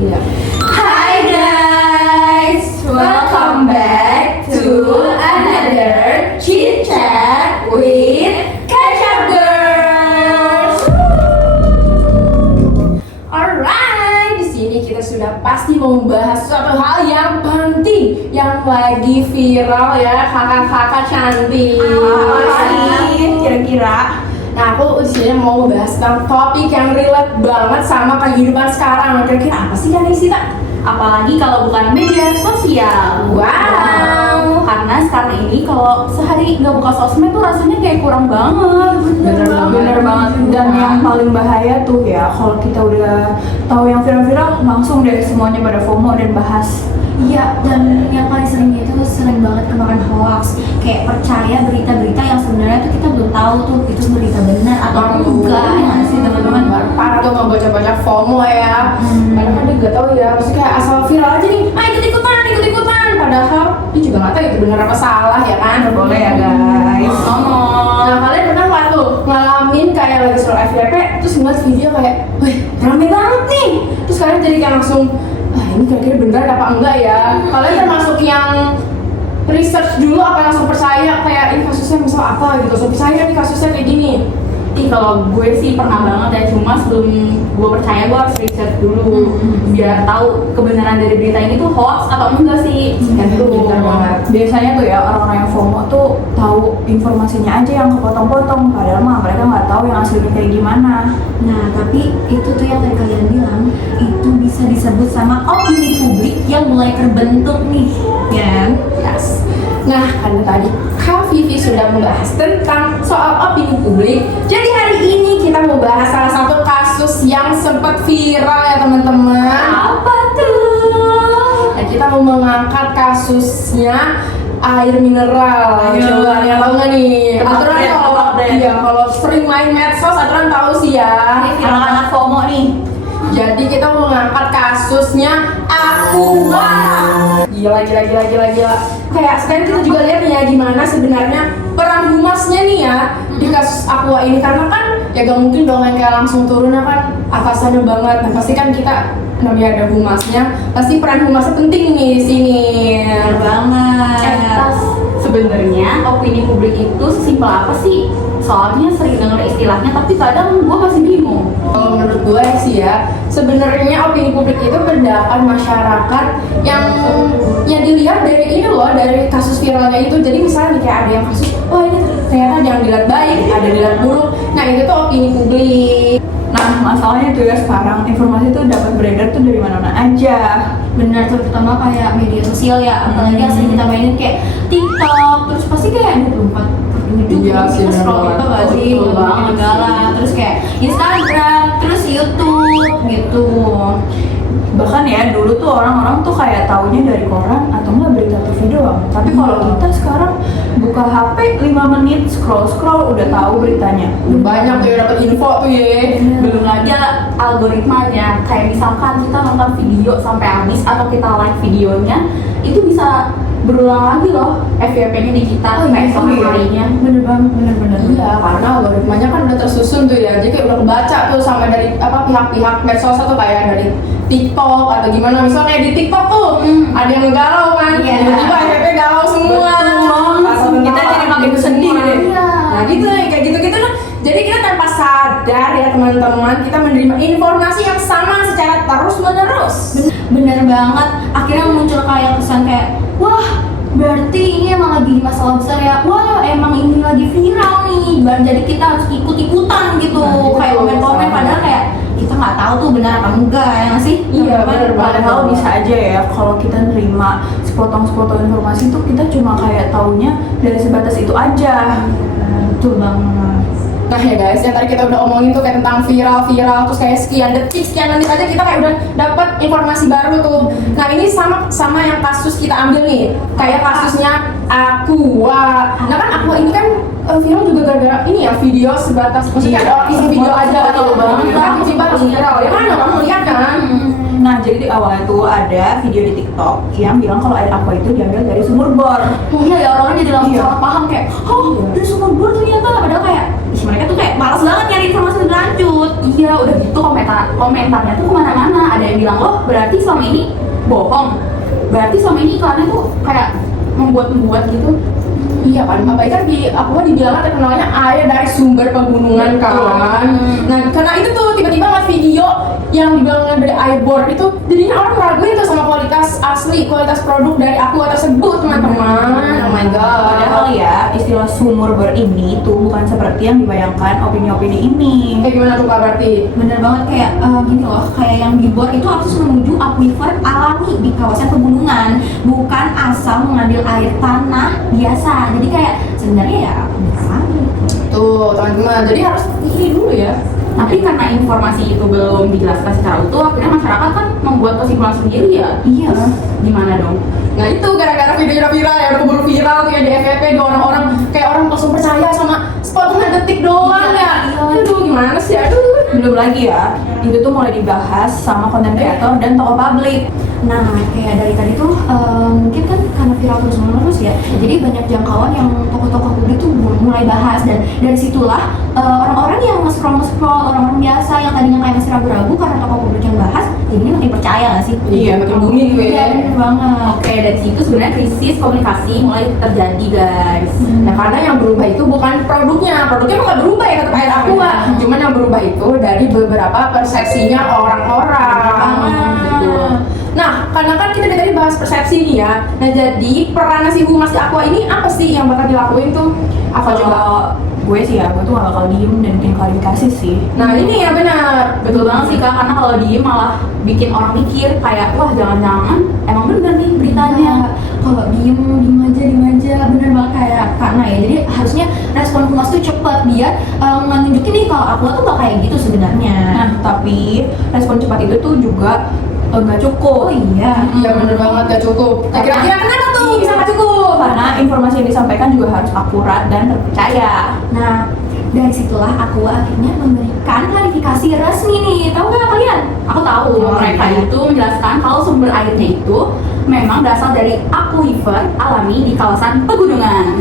Iya. Hi guys, welcome back to another Chit Chat with Ketchup Girls. Alright, di sini kita sudah pasti mau membahas suatu hal yang penting yang lagi viral ya, kakak-kakak cantik. Kira-kira Nah, aku di sini mau membahas tentang topik yang relate banget sama kehidupan sekarang. Kira-kira apa sih kan Sita? apalagi kalau bukan media sosial. Wow. Karena sekarang ini kalau sehari nggak buka sosmed tuh rasanya kayak kurang banget. Bener banget. Dan yang paling bahaya tuh ya, kalau kita udah tahu yang viral-viral, langsung deh semuanya pada FOMO dan bahas. Iya, dan yang paling sering itu sering banget kemakan hoax. Kayak percaya berita-berita yang sebenarnya tuh kita belum tahu tuh itu berita benar atau enggak. Ya nggak sih teman-teman? Parah tuh mau baca-baca FOMO ya. Padahal kan dia nggak tahu ya, maksudnya kayak asal viral aja nih, ikut-ikutan. Padahal dia juga nggak tahu itu benar apa salah ya kan? Boleh ya guys. Nah, kalian pernah nggak tuh ngalamin kayak lagi scroll FYP terus ngeliat video kayak, wih rame banget nih. Terus kalian jadi kayak langsung, ini kira-kira benar apa enggak ya? Kalian termasuk yang research dulu apa langsung percaya kayak ini kasusnya misal apa gitu, langsung percaya nih kasusnya kayak gini. Kalau gue sih pernah banget ya, cuma sebelum gue percaya gue harus research dulu biar tahu kebenaran dari berita ini tuh hoax atau enggak sih. Gitu. Benar banget. Biasanya tuh ya orang-orang yang FOMO tuh tahu informasinya aja yang kepotong-potong, padahal mah mereka nggak tahu yang aslinya kayak gimana. Nah, tapi itu tuh yang tadi kalian bilang, itu bisa disebut sama opini publik yang mulai terbentuk nih, kan? Yes. Nah, karena tadi Kak Vivi sudah membahas tentang soal opini publik, jadi hari ini kita mau bahas salah satu kasus yang sempat viral ya teman-teman. Apa tuh? Nah, kita mau mengangkat kasusnya air mineral. Ayo. Coba ada yang tahu nggak nih? Tebak Aturan deh, kalau tebak deh. iya kalau sering main medsos aturan tahu sih ya. Ini viral anak FOMO nih. Jadi kita mau mengangkat kasusnya Aqua. Gila. Kayak sekarang kita juga lihat nih ya gimana sebenarnya peran humasnya nih ya di kasus Aqua ini, karena kan ya gak mungkin dong yang kayak langsung turun kan atasannya banget. Nah pasti kan kita namanya ada humasnya, pasti peran humasnya penting nih di sini. Bener banget. Sebenarnya opini publik itu sesimpel apa sih? Soalnya sering denger istilahnya tapi kadang gue masih bingung. Kalau menurut gue sih ya, sebenarnya opini publik itu pendapat masyarakat yang dilihat dari ini loh, dari kasus viralnya itu. Jadi misalnya nih, kayak ada yang kasus, wah ini ternyata ada yang dilihat baik, ada yang dilihat buruk. Nah itu tuh opini publik. Nah, masalahnya tuh ya sekarang informasi tuh dapat beredar tuh dari mana-mana aja. Benar, terutama kayak media sosial ya, apalagi yang sering kita mainin kayak TikTok, terus pasti kayak 24 Iya sih, kita scroll bener gitu banget. gak sih, Betul banget segala, terus kayak Instagram, terus YouTube gitu. Bahkan ya dulu tuh orang-orang tuh kayak taunya dari koran atau enggak berita TV doang. Tapi kalau kita sekarang buka HP 5 menit scroll udah tahu beritanya. Udah banyak tuh yang dapet info tuh ya. Belum lagi algoritmanya, kayak misalkan kita nonton video sampai habis atau kita like videonya, itu bisa berulang lagi loh FYP-nya di kita esok harinya. Bener banget, bener. Iya, karena algoritmanya kan udah tersusun tuh ya. Jadi kayak udah kebaca tuh sampai dari pihak-pihak medsos atau kayak dari TikTok atau gimana. Misalnya kayak di TikTok tuh ada yang galau kan, Iya. tiba-tiba FYP galau semua. Kita jadi makin sedih deh. Iya. Nah gitu ya, kayak gitu-gitu lah. Jadi kita tanpa sadar ya teman-teman, kita menerima informasi yang sama secara terus-menerus. Bener banget, akhirnya muncul kayak kesan kayak, wah berarti ini emang lagi masalah besar ya, wah emang ini lagi viral nih, jadi kita harus ikut-ikutan gitu. Nah, kayak itu komen-komen sama. padahal kayak kita nggak tahu tuh benar apa enggak, ya nggak sih? Iya, bener banget. Padahal bisa aja ya kalau kita nerima sepotong-sepotong informasi tuh kita cuma kayak taunya dari sebatas itu aja. Betul banget. Nah ya guys, yang tadi kita udah omongin tuh kayak tentang viral, terus kayak sekian detik, sekian menit aja kita kayak udah dapat informasi baru tuh. Nah ini sama yang kasus kita ambil nih, kayak kasusnya Aqua. Nah kan Aqua ini kan viral juga gara-gara ini ya video sebatas, maksudnya ada orang isi video aja Betul banget. kan kecipat viral ya kan, kamu lihat kan? Nah, jadi di awalnya tuh ada video di TikTok yang bilang kalau air aqua itu diambil dari sumur bor. Oh iya ya, orang jadi langsung Iya. salah paham kayak, oh dari sumur bor ternyata, padahal kayak ih, mereka tuh kayak malas banget nyari informasi lebih lanjut. iya udah gitu komentarnya tuh kemana-mana. Ada yang bilang, oh berarti selama ini bohong, berarti selama ini iklannya tuh kayak membuat gitu. Iya kan, apalagi kan di aku dibilang terkenalnya air dari sumber pegunungan kan. Nah karena itu tuh tiba-tiba ngeliat video yang dibilang dari air bor itu, jadinya orang raguin tuh sama kualitas asli, kualitas produk dari aqua tersebut teman-teman. Oh my god. Padahal ya, istilah sumur bor ini tuh bukan seperti yang dibayangkan opini-opini ini. Kayak gimana tuh Kak berarti? Bener banget kayak gini loh, kayak yang di bor itu akses menuju aquifer alami di kawasan pegunungan, bukan asal mengambil air tanah biasa. Jadi kayak sebenarnya ya biasa aja. Tuh teman-teman, jadi harus ini dulu ya. Tapi karena informasi itu belum dijelaskan secara utuh, akhirnya masyarakat kan membuat kesimpulan sendiri ya. Iya. Gimana dong? Nah itu gara-gara videonya viral ya, udah keburu viral tuh ya di FYP di orang-orang, kayak orang langsung percaya sama sepotong detik doang ya. Aduh gimana sih, aduh. Belum lagi ya, itu tuh mulai dibahas sama konten kreator dan tokoh publik. Nah, kayak dari tadi tuh mungkin kan karena viral terus-menerus ya, jadi banyak jangkauan yang tokoh-tokoh publik tuh mulai bahas, dan dari situlah orang-orang yang nge-scroll, orang-orang biasa yang tadinya kayak masih ragu-ragu karena tokoh publik yang bahas, ini makin percaya gak sih? Iya, makin booming gue. Iya, bener banget. Oke, dari situ sebenarnya krisis komunikasi mulai terjadi guys. Nah karena yang berubah itu bukan produknya emang nggak berubah ya tetap air aqua, cuman yang berubah itu dari beberapa persepsinya orang-orang. Gitu. Nah karena kan kita dari tadi bahas persepsi nih ya, nah jadi peran si humas di aqua ini apa sih yang bakal dilakuin tuh? Apa coba? Kalau gue sih ya, gue tuh gak bakal diem dan bikin klarifikasi sih. Nah ini ya benar, Betul banget sih Kak, karena kalau diem malah bikin orang mikir kayak, wah jangan-jangan emang bener nih beritanya. Kalau diem aja, bener banget kayak karena ya. Jadi harusnya respon humas tuh cepet, biar nunjukin nih kalau aku tuh gak kayak gitu sebenarnya. Nah, tapi respon cepat itu tuh juga nggak cukup. Oh iya. Iya bener banget gak cukup. Nah, kira-kira kenapa tuh bisa gak cukup? Karena informasi yang disampaikan juga harus akurat dan terpercaya. Nah, dari situlah aku akhirnya memberikan klarifikasi resmi nih. Tahu nggak kalian? Aku tahu mereka itu menjelaskan kalau sumber airnya itu memang berasal dari aquifer alami di kawasan pegunungan.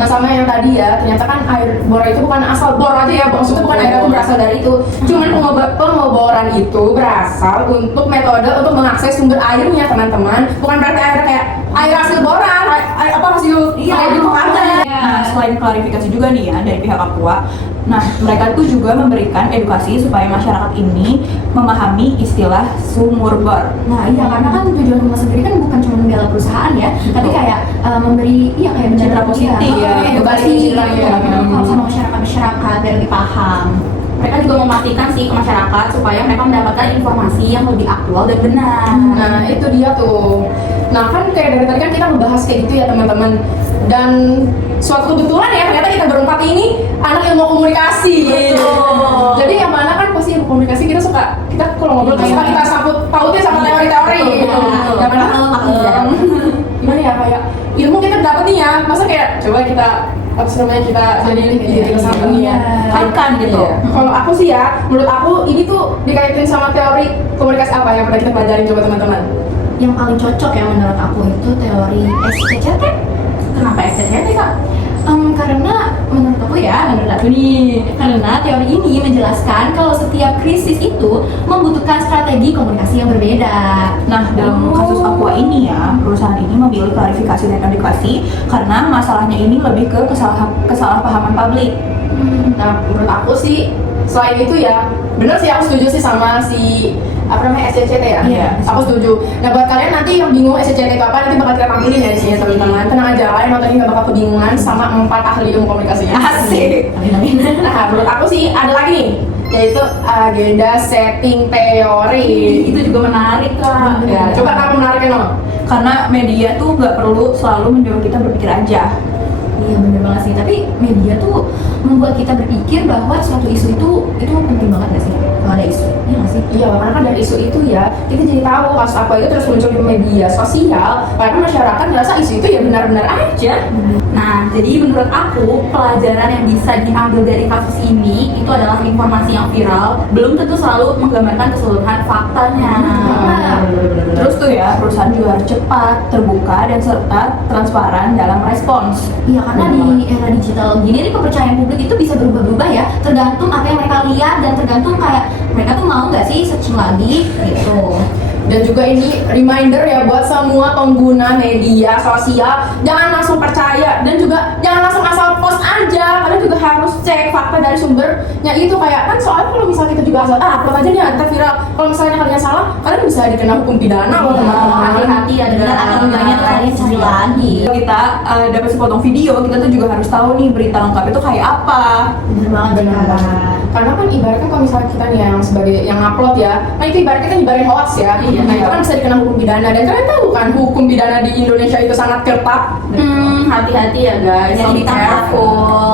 Nah sama yang tadi ya, ternyata kan air bor itu bukan asal bor aja ya, maksudnya bukan air itu berasal dari itu. Cuman pengoboran itu berasal untuk metode untuk mengakses sumber airnya teman-teman. Bukan berarti air kayak air hasil boran, air apa hasil kayak gitu ada. Nah, selain klarifikasi juga nih ya dari pihak Aqua, nah mereka tuh juga memberikan edukasi supaya masyarakat ini memahami istilah sumur bor. Nah iya, karena kan tujuan humas sendiri kan bukan cuma membela perusahaan ya, tapi kayak memberi kayak benar Citra positif ya, edukasi citra ya. sama masyarakat biar lebih paham. Mereka juga memastikan sih ke masyarakat supaya mereka mendapatkan informasi yang lebih aktual dan benar. Nah itu dia tuh. Nah kan kayak dari tadi kan kita membahas kayak gitu ya teman-teman. Dan suatu kebetulan ya ternyata kita berempat ini anak ilmu komunikasi. Betul. Jadi yang mana kan pasti ilmu komunikasi kita kalau ngobrol tuh suka kita sangkut pautnya sama teori-teori gitu. Betul. Yang mana gimana ya kayak ilmu kita dapat nih ya, masa kayak coba kita apa sih namanya kita jadi kita sambung ya. Kaitkan gitu. Kalau aku sih ya, menurut aku ini tuh dikaitin sama teori komunikasi apa yang pernah kita pelajarin coba teman-teman. Yang paling cocok ya menurut aku itu teori SCCT. Kenapa SCCT Kak? Karena menurut aku nih, karena teori ini menjelaskan kalau setiap krisis itu membutuhkan strategi komunikasi yang berbeda. Nah, dalam kasus Aqua ini ya, perusahaan ini memilih klarifikasi dan edukasi karena masalahnya ini lebih ke kesalahpahaman publik. Nah, menurut aku sih selain itu ya, bener sih aku setuju sih sama si apa namanya SCCT ya. Iya. Aku setuju. Nah, buat kalian nanti yang bingung SCCT itu apa, nanti bakal kita tampilin ya di sini teman-teman. Tenang aja, kalian nonton ini gak bakal kebingungan sama 4 ahli ilmu komunikasinya. Asik. Nah, menurut aku sih ada lagi nih, yaitu agenda setting teori. Itu juga menarik Kak. Ya, coba kamu menariknya no. Karena media tuh nggak perlu selalu menyuruh kita berpikir aja. Iya bener banget sih, tapi media tuh membuat kita berpikir bahwa suatu isu itu penting banget gak sih? Kalau ada isu, iya gak sih? Iya, karena kan dari isu itu ya kita jadi tahu kasus apa itu terus muncul di media sosial. Karena masyarakat merasa isu itu ya benar-benar aja. Nah, jadi menurut aku pelajaran yang bisa diambil dari kasus ini itu adalah informasi yang viral belum tentu selalu menggambarkan keseluruhan faktanya. Terus tuh ya, perusahaan juga harus cepat, terbuka, dan serta transparan dalam respons. Iya, karena di era digital gini nih kepercayaan publik itu bisa berubah-ubah ya, tergantung apa yang mereka lihat dan tergantung kayak mereka tuh mau nggak sih searching lagi gitu. Dan juga ini reminder ya buat semua pengguna media sosial, jangan langsung percaya dan juga jangan langsung asal post aja. Kalian juga harus cek fakta dari sumbernya itu, kayak kan soalnya kalau misalnya kita juga asal upload aja nih nanti viral. Kalau misalnya kalian salah, kalian bisa dikena hukum pidana loh teman-teman. Hati-hati ya, dengan atau enggaknya tuh kalian cari lagi. Kalau kita dapat sepotong video, kita tuh juga harus tahu nih berita lengkap itu kayak apa. Bener banget, Benar banget. Karena kan ibaratnya kalau misalnya kita nih yang sebagai yang upload ya, nah itu ibaratnya kan nyebarin hoax ya. Nah itu kan bisa dikena hukum pidana, dan kalian tahu kan hukum pidana di Indonesia itu sangat ketat. Hati-hati ya guys, Jadi so be careful.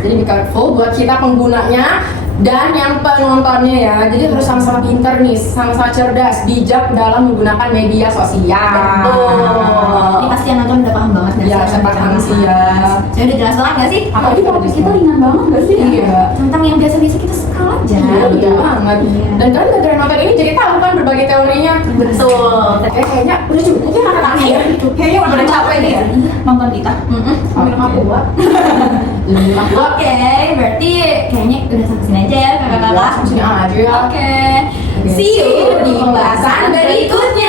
Jadi be careful buat kita penggunanya dan yang penontonnya ya. Jadi harus sama-sama pinter nih, sama-sama cerdas, bijak dalam menggunakan media sosial. Ini pasti yang nonton udah paham banget nggak Iya, sih? saya paham sih ya. Saya udah jelas banget nggak sih? Apalagi topik kita ringan banget gak sih? Iya. Tentang yang biasa-biasa kita suka aja. Iya, betul banget. Dan kalian gara-gara nonton ini jadi tahu kan berbagai teorinya. Betul. Kayaknya udah cukup ya kata akhir. Kayaknya udah capek nih ya nonton kita. Minum aku buat. Oke, berarti kayaknya udah sampai sini aja ya kakak-kakak. Langsung sini aja ya. Oke. Oke. See you di pembahasan berikutnya.